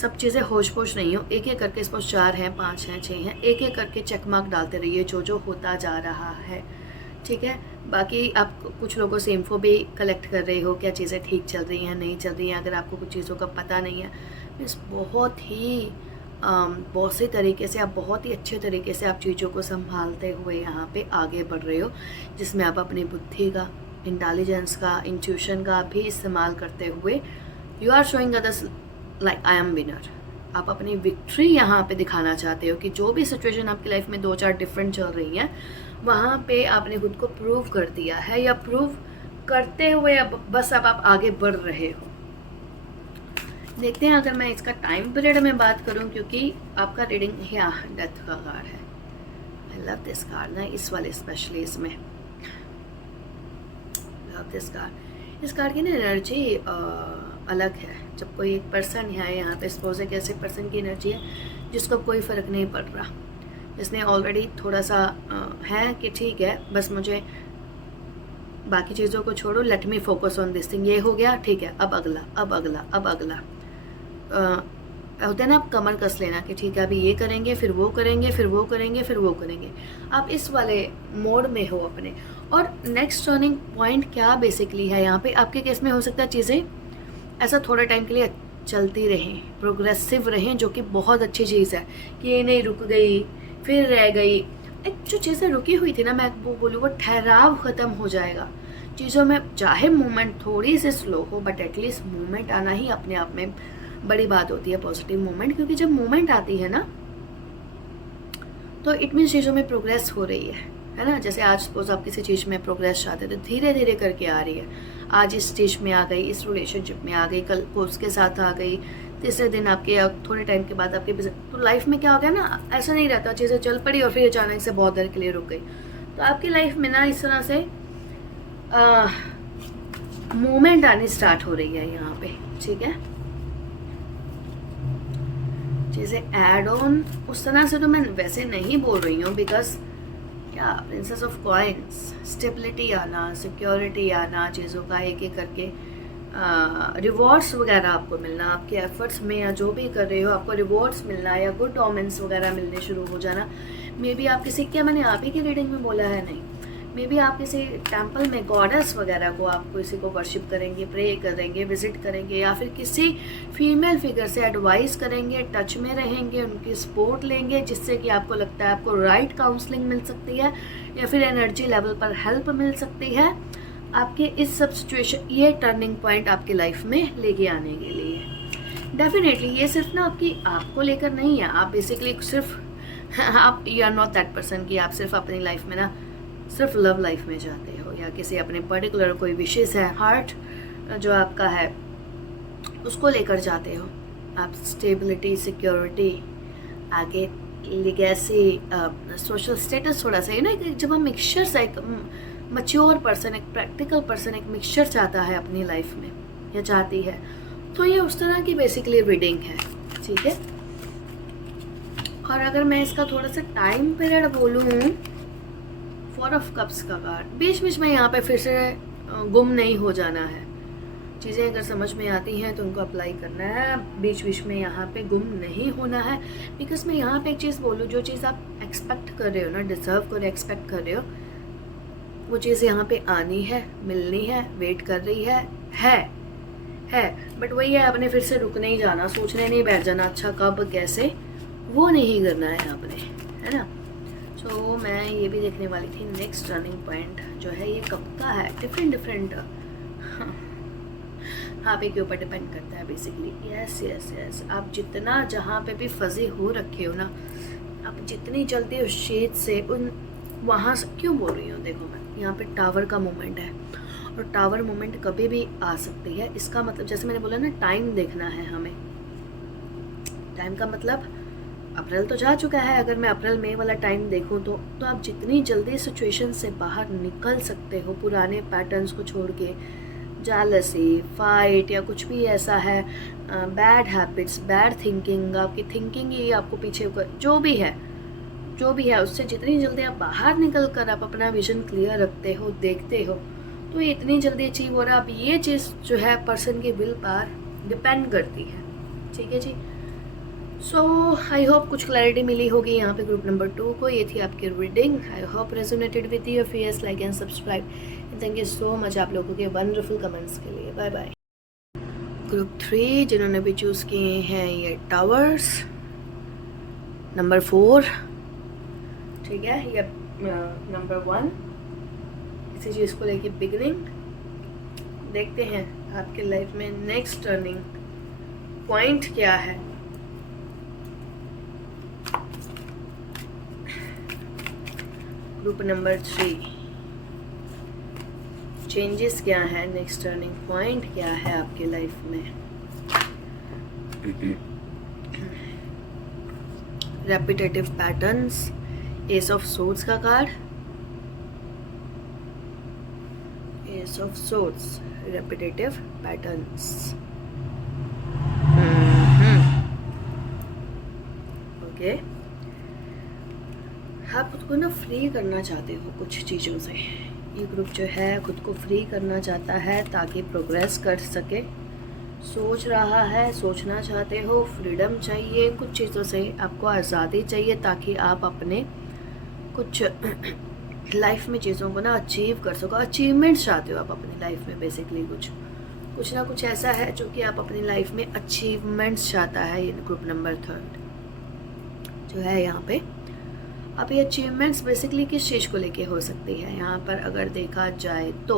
सब चीज़ें होश पोश नहीं हो, एक एक करके, सपोज 4 हैं, 5 हैं, 6 हैं, एक एक करके चेक मार्क डालते रहिए जो जो होता जा रहा है। ठीक है, बाकी आप कुछ लोगों से इन्फो भी कलेक्ट कर रहे हो, क्या चीज़ें ठीक चल रही हैं, नहीं चल रही हैं। अगर आपको कुछ चीज़ों का पता नहीं है, मीन्स बहुत सी तरीके से, आप बहुत ही अच्छे तरीके से आप चीज़ों को संभालते हुए यहाँ पे आगे बढ़ रहे हो, जिसमें आप अपनी बुद्धि का, इंटेलिजेंस का, इंट्यूशन का भी इस्तेमाल करते हुए you are showing others like I am winner. आप अपनी विक्ट्री यहाँ पे दिखाना चाहते हो कि जो भी सिचुएशन आपकी लाइफ में 2-4 डिफरेंट चल रही हैं, वहाँ पे आपने खुद को प्रूव कर दिया है, या प्रूव करते हुए अब बस अब आप आगे बढ़ रहे हो। देखते हैं अगर मैं इसका टाइम पीरियड में बात करूं, क्योंकि आपका रीडिंग यहाँ डेथ का कार्ड है। आई लव दिस कार्ड ना, इस वाले स्पेशली इसमें लव दिस कार्ड। इस कार्ड की ना एनर्जी अलग है। जब कोई एक पर्सन है यहाँ पे, सपोज एक ऐसे पर्सन की एनर्जी है जिसको कोई फ़र्क नहीं पड़ रहा, जिसने ऑलरेडी थोड़ा सा है कि ठीक है, बस मुझे बाकी चीज़ों को छोड़ो, let me focus on this thing, ये हो गया ठीक है, अब अगला, अब अगला, अब अगला। होता है ना, आप कमर कस लेना कि ठीक है अभी ये करेंगे, फिर वो करेंगे, फिर वो करेंगे, फिर वो करेंगे। आप इस वाले मोड में हो अपने। और नेक्स्ट टर्निंग पॉइंट क्या बेसिकली है यहाँ पे आपके केस में, हो सकता है चीज़ें ऐसा थोड़े टाइम के लिए चलती रहें, प्रोग्रेसिव रहें, जो कि बहुत अच्छी चीज़ है कि ये नहीं रुक गई फिर रह गई। एक जो चीज़ें रुकी हुई थी ना, मैं वो बोलूँ, वो ठहराव ख़त्म हो जाएगा चीज़ों में। चाहे मूवमेंट थोड़ी सी स्लो हो, बट एटलीस्ट मूवमेंट आना ही अपने आप में बड़ी बात होती है, पॉजिटिव मूवमेंट। क्योंकि जब मूवमेंट आती है ना, तो इट मीन्स चीज़ों में प्रोग्रेस हो रही है ना। जैसे आज सपोज आप किसी चीज़ में प्रोग्रेस चाहते तो धीरे धीरे करके आ रही है। आज इस स्टेज में आ गई, इस रिलेशनशिप में आ गई, कल को उसके साथ आ गई, तीसरे दिन आपके, थोड़े टाइम के बाद आपके। तो लाइफ में क्या हो गया ना, ऐसा नहीं रहता चीज़ें चल पड़ी और फिर अचानक से बहुत देर के लिए रुक गई। तो आपकी लाइफ में ना इस तरह से मूवमेंट आनी स्टार्ट हो रही है यहाँ पे। ठीक है, चीज़ें ऐड ऑन उस तरह से तो मैं वैसे नहीं बोल रही हूँ, बिकॉज क्या प्रिंसेस ऑफ कॉइन्स, स्टेबिलिटी आना, सिक्योरिटी आना, चीज़ों का एक एक करके रिवॉर्ड्स वगैरह आपको मिलना, आपके एफर्ट्स में या जो भी कर रहे हो आपको रिवॉर्ड्स मिलना, या गुड ऑमेंस वगैरह मिलने शुरू हो जाना। मे बी आप किसी, क्या मैंने आप ही की रीडिंग में बोला है, नहीं, मे बी आप किसी टेम्पल में गॉडेस वगैरह को, आप किसी को वर्शिप करेंगे, प्रे करेंगे, विजिट करेंगे, या फिर किसी फीमेल फिगर से एडवाइस करेंगे, टच में रहेंगे, उनकी सपोर्ट लेंगे, जिससे कि आपको लगता है आपको राइट काउंसलिंग मिल सकती है या फिर एनर्जी लेवल पर हेल्प मिल सकती है आपके इस सब सिचुएशन, ये टर्निंग पॉइंट आपकी लाइफ में लेके आने के लिए। डेफिनेटली ये सिर्फ ना आपको लेकर नहीं है, आप बेसिकली सिर्फ आप you are not that person कि आप सिर्फ अपनी लाइफ में ना सिर्फ लव लाइफ में जाते हो या किसी अपने पर्टिकुलर कोई विशेष है, हार्ट जो आपका है उसको लेकर जाते हो। आप स्टेबिलिटी, सिक्योरिटी, आगे लिगेसी, सोशल स्टेटस, थोड़ा सा है ना, जब हम मिक्सचर से एक मैच्योर पर्सन, एक प्रैक्टिकल पर्सन एक मिक्सचर चाहता है अपनी लाइफ में या चाहती है, तो ये उस तरह की बेसिकली रीडिंग है, ठीक है। और अगर मैं इसका थोड़ा सा टाइम पीरियड बोलूँ, 4 ऑफ कप्स का कार्ड, बीच बीच में यहाँ पे फिर से गुम नहीं हो जाना है। चीज़ें अगर समझ में आती हैं तो उनको अप्लाई करना है, बीच बीच में यहाँ पे गुम नहीं होना है। बिकॉज मैं यहाँ पे एक चीज़ बोलूँ, जो चीज़ आप एक्सपेक्ट कर रहे हो ना, डिज़र्व कर एक्सपेक्ट कर रहे हो, वो चीज़ यहाँ पे आनी है, मिलनी है, वेट कर रही है। बट वही है, आपने फिर से रुक नहीं जाना, सोचने नहीं बैठ जाना अच्छा कब कैसे, वो नहीं करना है आपने, है ना। तो मैं ये भी देखने वाली थी नेक्स्ट टर्निंग पॉइंट जो है ये कब का है। डिफरेंट हाँ पे के ऊपर डिपेंड करता है बेसिकली। यस आप जितना जहाँ पे भी फंसे हो रखे हो ना, आप जितनी जल्दी उस चीज़ से उन वहाँ से, क्यों बोल रही हूँ, देखो मैं यहाँ पे टावर का मोमेंट है और टावर मोमेंट कभी भी आ सकती है। इसका मतलब जैसे मैंने बोला ना, टाइम देखना है हमें। टाइम का मतलब अप्रैल तो जा चुका है, अगर मैं अप्रैल मई वाला टाइम देखूं तो आप जितनी जल्दी सिचुएशन से बाहर निकल सकते हो, पुराने पैटर्न्स को छोड़ के, जालसी, फाइट या कुछ भी ऐसा है, बैड हैबिट्स, बैड थिंकिंग, आपकी थिंकिंग ही आपको पीछे जो भी है उससे जितनी जल्दी आप बाहर निकल कर आप अपना विजन क्लियर रखते हो, देखते हो, तो ये इतनी जल्दी अचीव हो रहा है। अब ये चीज़ जो है पर्सन की विल पर डिपेंड करती है, ठीक है जी। सो आई होप कुछ क्लैरिटी मिली होगी यहाँ पे ग्रुप नंबर 2 को। ये थी आपकी reading. I hope resonated with your face, like and subscribe. Thank you so much आप लोगों के वंडरफुल कमेंट्स के लिए। Bye bye. ग्रुप 3 जिन्होंने भी चूज़ किए हैं ये टावर्स नंबर 4, ठीक है, ये नंबर 1 इसी चीज़ को लेके बिगनिंग। देखते हैं आपके लाइफ में नेक्स्ट टर्निंग पॉइंट क्या है। ग्रुप नंबर 3 चेंजेस क्या है, नेक्स्ट टर्निंग पॉइंट क्या है आपके लाइफ में। Repetitive patterns, ace of swords का card, ace of swords, repetitive patterns. Okay, आप खुद को ना फ्री करना चाहते हो कुछ चीज़ों से। ये ग्रुप जो है खुद को फ्री करना चाहता है ताकि प्रोग्रेस कर सके। सोच रहा है, सोचना चाहते हो, फ्रीडम चाहिए कुछ चीज़ों से, आपको आज़ादी चाहिए ताकि आप अपने कुछ लाइफ में चीज़ों को ना अचीव कर सको। अचीवमेंट्स चाहते हो आप अपनी लाइफ में, बेसिकली कुछ ना कुछ ऐसा है जो कि आप अपनी लाइफ में अचीवमेंट्स चाहता है। ये ग्रुप नंबर 3 जो है यहाँ पे, अब ये अचीवमेंट्स बेसिकली किस चीज़ को लेके हो सकती है यहाँ पर अगर देखा जाए तो,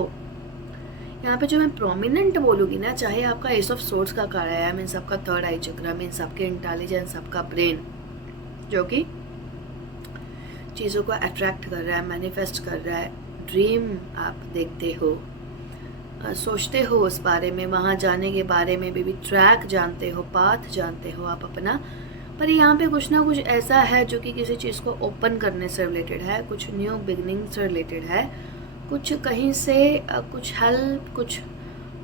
यहाँ पे जो मैं प्रोमिनेंट बोलूँगी ना, चाहे आपका एस ऑफ सोर्ड्स का कार्ड है, मीन्स आपका थर्ड आई चक्र, मीन्स आपके इंटेलिजेंस, आपका ब्रेन जो कि चीज़ों को अट्रैक्ट कर रहा है, मैनिफेस्ट कर रहा है, ड्रीम आप देखते हो, सोचते हो उस बारे में, वहाँ जाने के बारे में भी ट्रैक जानते हो, पाथ जानते हो आप अपना। पर यहाँ पे कुछ ना कुछ ऐसा है जो कि किसी चीज़ को ओपन करने से रिलेटेड है, कुछ न्यू बिगनिंग से रिलेटेड है, कुछ कहीं से कुछ हेल्प, कुछ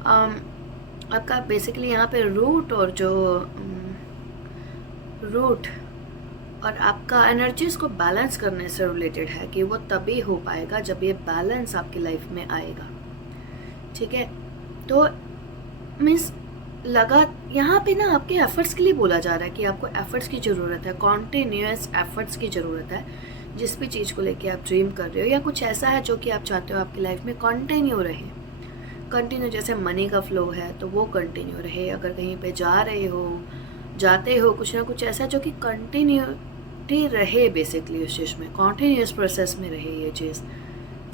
आपका बेसिकली यहाँ पे रूट और जो रूट और आपका एनर्जीज को बैलेंस करने से रिलेटेड है कि वो तभी हो पाएगा जब ये बैलेंस आपकी लाइफ में आएगा, ठीक है। तो मीन्स लगा यहाँ पे ना आपके एफर्ट्स के लिए बोला जा रहा है कि आपको एफर्ट्स की ज़रूरत है, कॉन्टिन्यूस एफर्ट्स की ज़रूरत है, जिस भी चीज़ को लेके आप ड्रीम कर रहे हो, या कुछ ऐसा है जो कि आप चाहते हो आपकी लाइफ में कंटिन्यू रहे। कंटिन्यू जैसे मनी का फ्लो है तो वो कंटिन्यू रहे, अगर कहीं पे जा रहे हो, जाते हो, कुछ ना कुछ ऐसा जो कि कंटिन्यूटी रहे, बेसिकली उस चीज़ में कॉन्टीन्यूस प्रोसेस में रहे ये चीज़,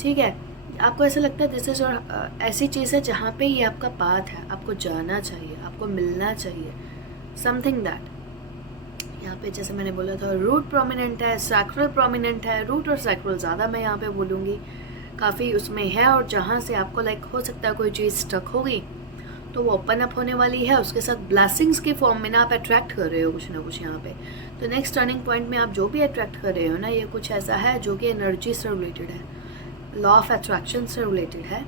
ठीक है। आपको ऐसा लगता है दिस इज़, और ऐसी चीज़ है जहाँ पे ये आपका पाथ है, आपको जाना चाहिए, आपको मिलना चाहिए, समथिंग दैट। यहाँ पे जैसे मैंने बोला था रूट प्रोमिनेंट है, सैक्रल प्रोमिनेंट है, रूट और सैक्रल ज़्यादा मैं यहाँ पे बोलूँगी, काफ़ी उसमें है। और जहाँ से आपको लाइक हो सकता है कोई चीज़ स्टक होगी तो वो ओपन अप होने वाली है, उसके साथ ब्लेसिंग्स के फॉर्म में ना आप अट्रैक्ट कर रहे हो कुछ ना कुछ यहाँ पे। तो नेक्स्ट टर्निंग पॉइंट में आप जो भी अट्रैक्ट कर रहे हो ना, ये कुछ ऐसा है जो कि एनर्जी से रिलेटेड है, लॉ ऑफ अट्रैक्शन से रिलेटेड है,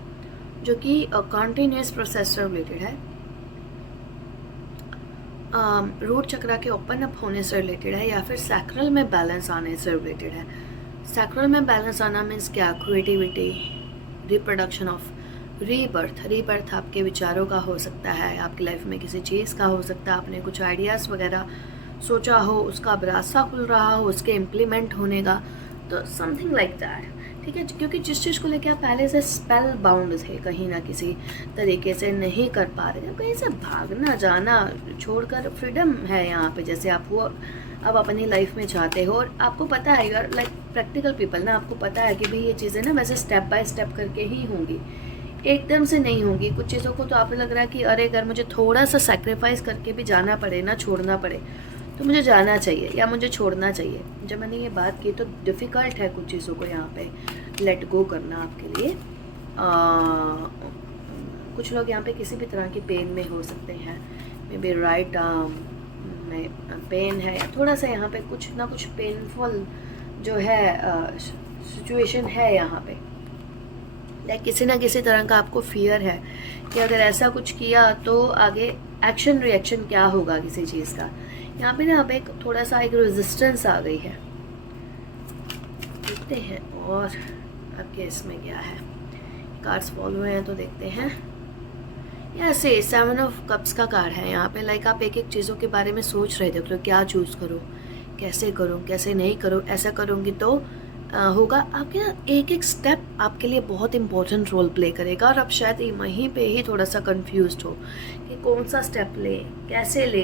जो कि कॉन्टीन्यूस प्रोसेस से रिलेटेड है, रूट चक्रा के ओपन अप होने से रिलेटेड है, या फिर सैक्रल में बैलेंस आने से रिलेटेड है। सैक्रल में बैलेंस आना मीन्स क्या? Creativity, reproduction of rebirth. Rebirth आपके विचारों का हो सकता है, आपकी लाइफ में किसी चीज़ का हो सकता है, आपने कुछ आइडियाज़ वगैरह सोचा हो, उसका अब रास्ता खुल रहा हो, उसके इम्प्लीमेंट होने का, तो समथिंग लाइक दैट, ठीक है। क्योंकि जिस चीज़ को लेकर आप पहले से स्पेल बाउंड थे, कहीं ना किसी तरीके से नहीं कर पा रहे थे, कहीं से भागना जाना छोड़कर फ्रीडम है यहाँ पे, जैसे आप वो अब अपनी लाइफ में चाहते हो, और आपको पता है, you are like practical people ना, आपको पता है कि भाई ये चीज़ें ना वैसे स्टेप बाय स्टेप करके ही होंगी, एकदम से नहीं होंगी। कुछ चीज़ों को तो आपको लग रहा है कि अरे अगर मुझे थोड़ा सा सेक्रीफाइस करके भी जाना पड़े ना, छोड़ना पड़े, तो मुझे जाना चाहिए या मुझे छोड़ना चाहिए। जब मैंने ये बात की तो डिफ़िकल्ट है कुछ चीज़ों को यहाँ पे लेट गो करना आपके लिए। कुछ लोग यहाँ पे किसी भी तरह की पेन में हो सकते हैं, मे बी राइट में पेन है, या थोड़ा सा यहाँ पे कुछ ना कुछ पेनफुल जो है सिचुएशन है यहाँ पे, लाइक किसी ना किसी तरह का आपको फियर है कि अगर ऐसा कुछ किया तो आगे एक्शन रिएक्शन क्या होगा किसी चीज़ का। यहाँ पे ना अब एक थोड़ा सा एक रेजिस्टेंस आ गई है, देखते हैं और आपके इसमें क्या है। कार्ड्स फॉलो हैं तो देखते हैं। यहाँ से 7 ऑफ कप्स का कार्ड है यहाँ पे, लाइक आप एक एक चीज़ों के बारे में सोच रहे थे, तो क्या चूज़ करो, कैसे करूँ, कैसे नहीं करूँ, ऐसा करूँगी तो होगा। आपके ना एक एक स्टेप आपके लिए बहुत इंपॉर्टेंट रोल प्ले करेगा, और अब शायद वहीं पे ही थोड़ा सा कंफ्यूज्ड हो कि कौन सा स्टेप ले, कैसे ले,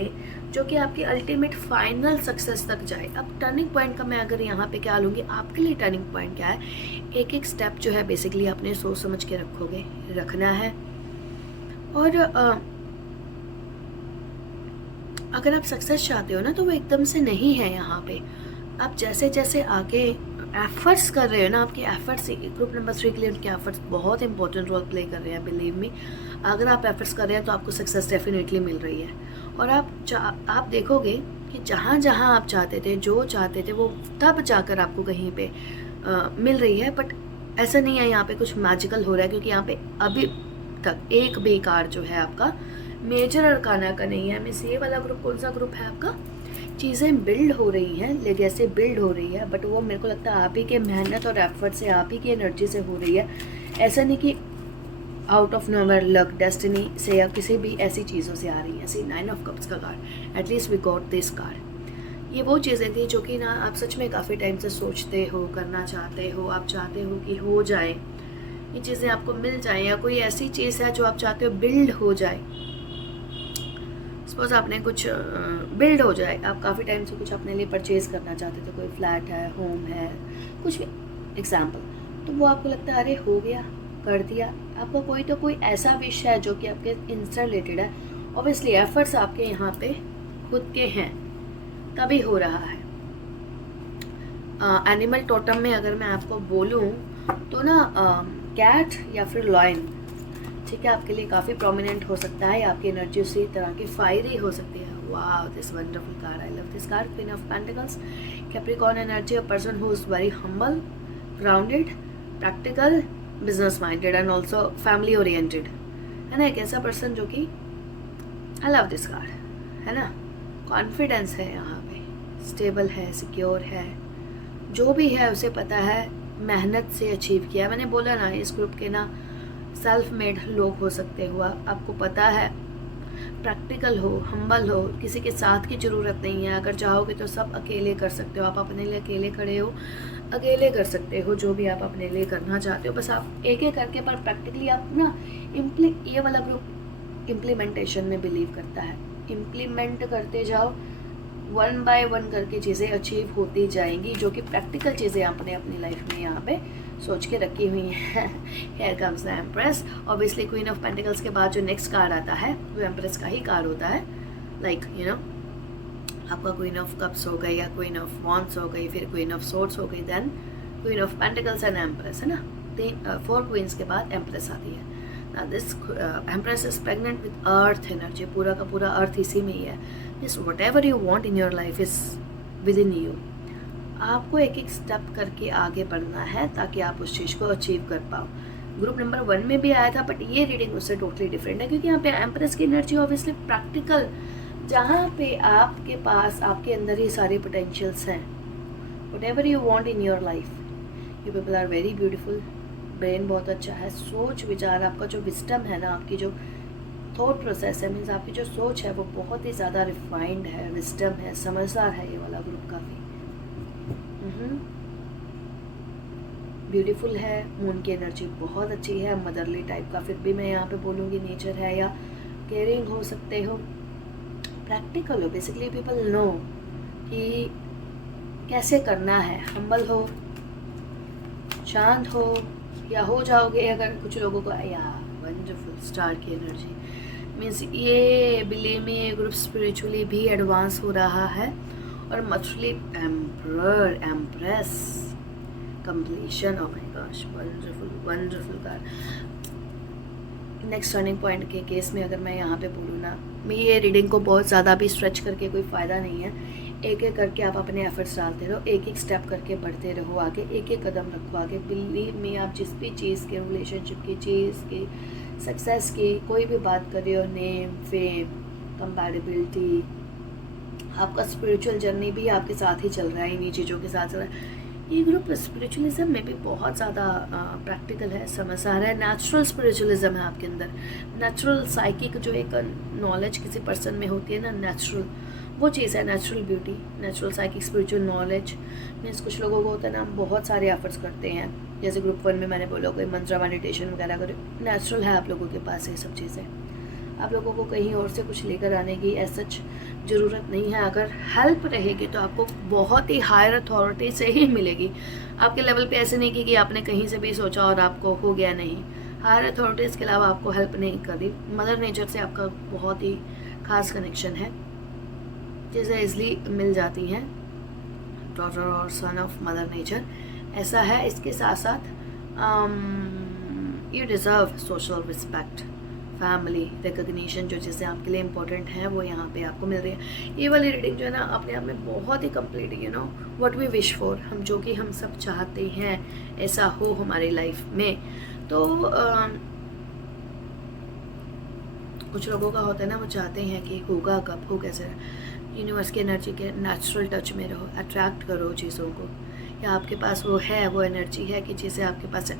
जो कि आपकी अल्टीमेट फाइनल सक्सेस तक जाए। अब टर्निंग पॉइंट का मैं अगर यहाँ पे क्या लूँगी, आपके लिए टर्निंग पॉइंट क्या है, एक एक स्टेप जो है बेसिकली आपने सोच समझ के रखना है। और अगर आप सक्सेस चाहते हो ना तो वो एकदम से नहीं है यहाँ पे। आप जैसे जैसे आगे एफर्ट्स कर रहे हो ना, आपके एफर्ट्स, ग्रुप नंबर 3 के लिए उनके एफर्ट्स बहुत इंपॉर्टेंट रोल प्ले कर रहे हैं, बिलीव मी। अगर आप एफर्ट्स कर रहे हैं तो आपको सक्सेस डेफिनेटली मिल रही है, और आप देखोगे कि जहाँ जहाँ आप चाहते थे, जो चाहते थे, वो तब जाकर आपको कहीं पे मिल रही है। बट ऐसा नहीं है यहाँ पे कुछ मैजिकल हो रहा है, क्योंकि यहाँ पे अभी तक एक भी कार्ड जो है आपका मेजर अरकाना का नहीं है। मिस ये वाला ग्रुप कौन सा ग्रुप है आपका? चीज़ें बिल्ड हो रही हैं, लेगेसी बिल्ड हो रही है, बट वो मेरे को लगता है आप ही के मेहनत और एफर्ट से, आप ही की एनर्जी से हो रही है। ऐसा नहीं कि out of nowhere luck, destiny से या किसी भी ऐसी चीज़ों से आ रही है। ऐसी 9 ऑफ कप्स का card, at least we got this card. ये वो चीज़ें थी जो कि ना आप सच में काफ़ी टाइम से सोचते हो, करना चाहते हो, आप चाहते हो कि हो जाए, ये चीज़ें आपको मिल जाए, या कोई ऐसी चीज़ है जो आप चाहते हो बिल्ड हो जाए। सपोज आपने कुछ बिल्ड हो जाए, आप काफ़ी टाइम से कुछ अपने लिए परचेज़ करना चाहते थे, कोई फ्लैट है, होम है, कुछ भी एग्जाम्पल, तो वो आपको लगता है अरे हो गया, कर दिया। आपका कोई तो कोई ऐसा विश है जो कि आपके इनसे रिलेटेड है, ऑब्वियसली एफर्ट्स आपके यहाँ पे खुद के हैं, तभी हो रहा है। एनिमल टोटम में अगर मैं आपको बोलूँ तो ना कैट या फिर लॉयन, ठीक है, आपके लिए काफ़ी प्रोमिनेंट हो सकता है। आपकी एनर्जी उसी तरह की फायरी हो सकती है। Wow, this wonderful card, I love this card, queen of pentacles. Capricorn energy, a person who is very humble, grounded, practical, business minded and also family oriented, है ना। एक ऐसा पर्सन जो कि, आई लव दिस कार्ड, है ना, confidence है यहाँ पे, स्टेबल है, सिक्योर है, जो भी है उसे पता है मेहनत से अचीव किया। मैंने बोला ना, इस ग्रुप के ना सेल्फ मेड लोग हो सकते हो, आपको पता है प्रैक्टिकल हो, हम्बल हो, किसी के साथ की ज़रूरत नहीं है। अगर चाहोगे तो सब अकेले कर सकते हो, आप अपने लिए अकेले खड़े हो, अकेले कर सकते हो जो भी आप अपने लिए करना चाहते हो। बस आप एक एक करके, पर प्रैक्टिकली आप ना ये वाला ग्रुप इम्प्लीमेंटेशन में बिलीव करता है। इम्प्लीमेंट करते जाओ, वन बाय वन करके चीज़ें अचीव होती जाएंगी, जो कि प्रैक्टिकल चीज़ें आपने अपनी लाइफ में यहाँ पे सोच के रखी हुई हैं। Here comes the empress. Obviously queen of pentacles के बाद जो नेक्स्ट कार्ड आता है वो एम्प्रेस का ही कार्ड होता है। लाइक यू नो, आपका क्वीन ऑफ कप्स हो गई या क्वीन ऑफ वॉन्ड्स हो गई, फिर क्वीन ऑफ सोर्ड्स हो गई, then queen of pentacles and empress, है ना। 4 क्वींस के बाद एम्प्रेस आती है। Now this Empress is pregnant with earth energy. पूरा का पूरा अर्थ इसी में ही है। This whatever you want in your life is within you. आपको एक एक स्टेप करके आगे बढ़ना है ताकि आप उस चीज़ को अचीव कर पाओ। ग्रुप नंबर 1 में भी आया था, बट ये रीडिंग उससे टोटली डिफरेंट है, क्योंकि यहाँ पे एम्प्रेस की एनर्जी ऑब्वियसली प्रैक्टिकल, जहाँ पे आपके पास आपके अंदर ही सारे पोटेंशियल्स हैं। whatever you want in your life, you people are very beautiful. Brain बहुत अच्छा है, सोच विचार, आपका जो विस्डम है ना, आपकी जो थॉट प्रोसेस है, मीन्स आपकी जो सोच है वो बहुत ही ज़्यादा रिफाइंड है, विस्डम है, समझदार है ये वाला ग्रुप काफ़ी ब्यूटीफुल है। मून की एनर्जी बहुत अच्छी है, मदरली टाइप का, फिर भी मैं यहाँ पे बोलूँगी नेचर है, या केयरिंग हो सकते हो, प्रैक्टिकल हो। बेसिकली पीपल नो कि कैसे करना है, हम्बल हो, शांत हो, या हो जाओगे अगर कुछ लोगों को। या वंडरफुल स्टार की एनर्जी मीन्स ये बिलीव में ये ग्रुप स्पिरिचुअली भी एडवांस हो रहा है। और मछली emperor, empress, completion, oh my gosh, wonderful wonderful card. Next turning point के केस में अगर मैं यहाँ पे बोलूँ ना, मैं ये रीडिंग को बहुत ज़्यादा भी स्ट्रेच करके कोई फ़ायदा नहीं है। एक एक करके आप अपने एफर्ट्स डालते रहो, एक एक स्टेप करके बढ़ते रहो आगे, एक एक कदम रखो आगे। बिलीव में आप जिस भी चीज़ के, रिलेशनशिप की चीज़ की, सक्सेस की कोई भी बात कर रहे हो, नेम, फेम, कंपैटिबिलिटी, आपका स्पिरिचुअल जर्नी भी आपके साथ ही चल रहा है, इन्हीं चीज़ों के साथ चल रहा है। ये ग्रुप स्पिरिचुअलिज्म में भी बहुत ज़्यादा प्रैक्टिकल है, समझदार है। नेचुरल स्पिरिचुअलिज्म है आपके अंदर, नेचुरल साइकिक जो एक नॉलेज किसी पर्सन में होती है ना, नेचुरल वो चीज़ है। Natural beauty, natural psychic, spiritual knowledge means कुछ लोगों को होता है ना, हम बहुत सारे एफर्ट्स करते हैं, जैसे ग्रुप 1 में मैंने बोला कोई मंत्रा मेडिटेशन वगैरह करें, नेचुरल है आप लोगों के पास ये सब चीज़ें। आप लोगों को कहीं और से कुछ लेकर आने की ऐसा ज़रूरत नहीं है। अगर हेल्प रहेगी तो आपको बहुत ही हायर अथॉरिटी से ही मिलेगी, आपके लेवल पे ऐसे नहीं कि आपने कहीं से भी सोचा और आपको हो गया, नहीं। हायर अथॉरिटीज़ के अलावा आपको हेल्प नहीं कर रही। मदर नेचर से आपका बहुत ही खास कनेक्शन है, चीज़ें ईज़िली मिल जाती हैं, डॉटर और सन ऑफ मदर नेचर ऐसा है। इसके साथ साथ you deserve social respect, family recognition, जो चीज़ें आपके लिए इंपॉर्टेंट हैं वो यहाँ पे आपको मिल रही है। ये वाली रीडिंग जो है ना अपने आप में बहुत ही कंप्लीट है। You know what we wish for, हम जो कि हम सब चाहते हैं ऐसा हो हमारी लाइफ में। तो कुछ लोगों का होता है ना, वो चाहते हैं कि होगा कब, हो कैसे। यूनिवर्स की एनर्जी के नेचुरल टच में रहो, अट्रैक्ट करो चीज़ों को, या आपके पास वो है, वो एनर्जी है कि चीज़ें आपके पास है।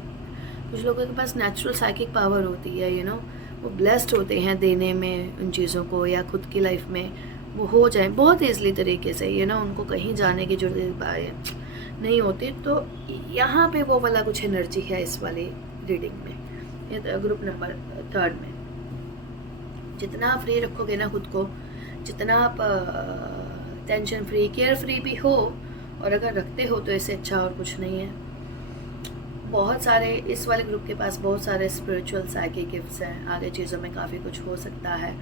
कुछ लोगों के पास नेचुरल साइकिक पावर होती है, यू नो वो ब्लेस्ड होते हैं देने में उन चीज़ों को, या खुद की लाइफ में वो हो जाए बहुत ईजली तरीके से, यू नो उनको कहीं जाने की जरूरत नहीं होती। तो यहाँ पे वो वाला कुछ एनर्जी है इस वाली रीडिंग में, ये ग्रुप नंबर 3 में। जितना आप फ्री रखोगे ना खुद को, जितना आप टेंशन फ्री, केयर फ्री भी हो, और अगर रखते हो तो इससे अच्छा और कुछ नहीं है। बहुत सारे इस वाले ग्रुप के पास बहुत सारे स्पिरिचुअल साइकिक गिफ्ट्स हैं, आगे चीज़ों में काफ़ी कुछ हो सकता है।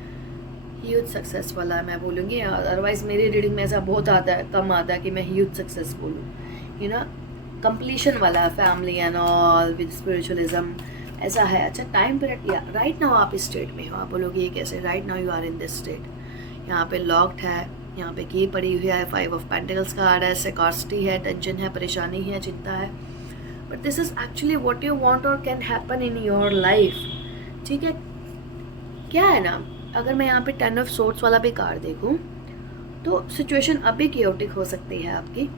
ह्यूज सक्सेस वाला मैं बोलूँगी, अदरवाइज़ मेरी रीडिंग में ऐसा बहुत आता है, कम आता है कि मैं ह्यूज सक्सेस बोलूँ, यू नो कंप्लीशन वाला, family and all with spiritualism ऐसा है। अच्छा टाइम पीरियड, या राइट नाउ आप इस स्टेट में हो, आप बोलोगे ये कैसे, right now you are in this state. यहाँ पे लॉक्ड है, यहाँ पे की पड़ी हुई है, 5 ऑफ पेंटिकल्स का आ रहा है, सिकॉसिटी है, टेंशन है, परेशानी है, चिंता है, but this is actually what you want और can happen in your life. ठीक है, क्या है ना, अगर मैं यहाँ पे 10 ऑफ सोर्ड्स वाला भी कार्ड देखूँ तो सिचुएशन अभी क्योटिक हो सकती है आपकी।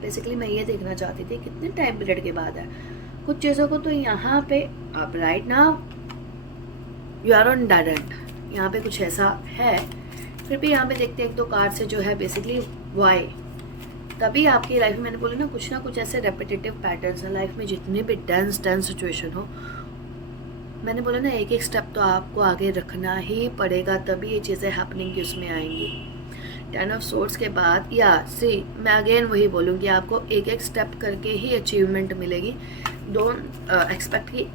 बेसिकली मैं ये देखना चाहती थी कितने टाइम पीरियड के बाद है कुछ चीज़ों को। तो यहाँ पे अब right now you are on dead end, यहाँ पे कुछ ऐसा है। फिर भी यहाँ पे देखते हैं एक दो कार्ड से जो है बेसिकली वाई, तभी आपकी लाइफ में, मैंने बोला ना कुछ ऐसे रेपिटेटिव पैटर्न्स हैं लाइफ में, जितने भी डेंस सिचुएशन हो, मैंने बोला ना एक एक स्टेप तो आपको आगे रखना ही पड़ेगा, तभी ये चीज़ें हैपनिंग की उसमें आएंगी। 10 ऑफ सोर्ड्स के बाद या सी, मैं अगेन वही बोलूँगी, आपको एक एक स्टेप करके ही अचीवमेंट मिलेगी। डोंट एक्सपेक्ट कि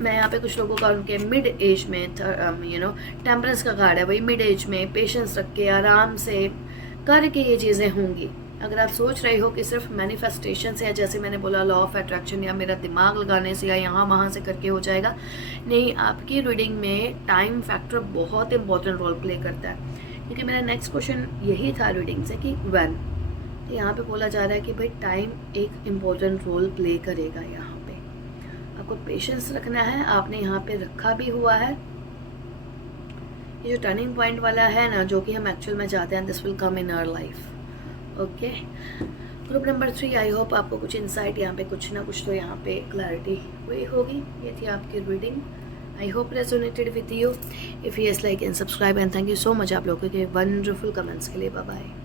मैं यहाँ पे कुछ लोगों का उनके मिड एज में टेम्परेंस का कार्ड है, वही मिड एज में पेशेंस रख के आराम से करके ये चीज़ें होंगी। अगर आप सोच रहे हो कि सिर्फ मैनिफेस्टेशन से, या जैसे मैंने बोला लॉ ऑफ अट्रैक्शन, या मेरा दिमाग लगाने से या यहाँ वहाँ से करके हो जाएगा, नहीं, आपकी रीडिंग में टाइम फैक्टर बहुत इंपॉर्टेंट रोल प्ले करता है। क्योंकि मेरा नेक्स्ट क्वेश्चन यही था रीडिंग से कि व्हेन, तो यहाँ पे बोला जा रहा है कि भाई टाइम एक इम्पॉर्टेंट रोल प्ले करेगा। यहाँ पे आपको पेशेंस रखना है, आपने यहाँ पे रखा भी हुआ है। ये जो टर्निंग पॉइंट वाला है ना, जो कि हम एक्चुअल में चाहते हैं, this will come in our life. Okay, group number 3, I hope आपको कुछ इंसाइट, यहाँ पे कुछ ना कुछ तो यहाँ पे क्लैरिटी हुई होगी। ये थी आपकी reading, I hope resonated with you. If yes, like and subscribe, and thank you so much आप लोगों के वंडरफुल कमेंट्स के लिए। Bye bye.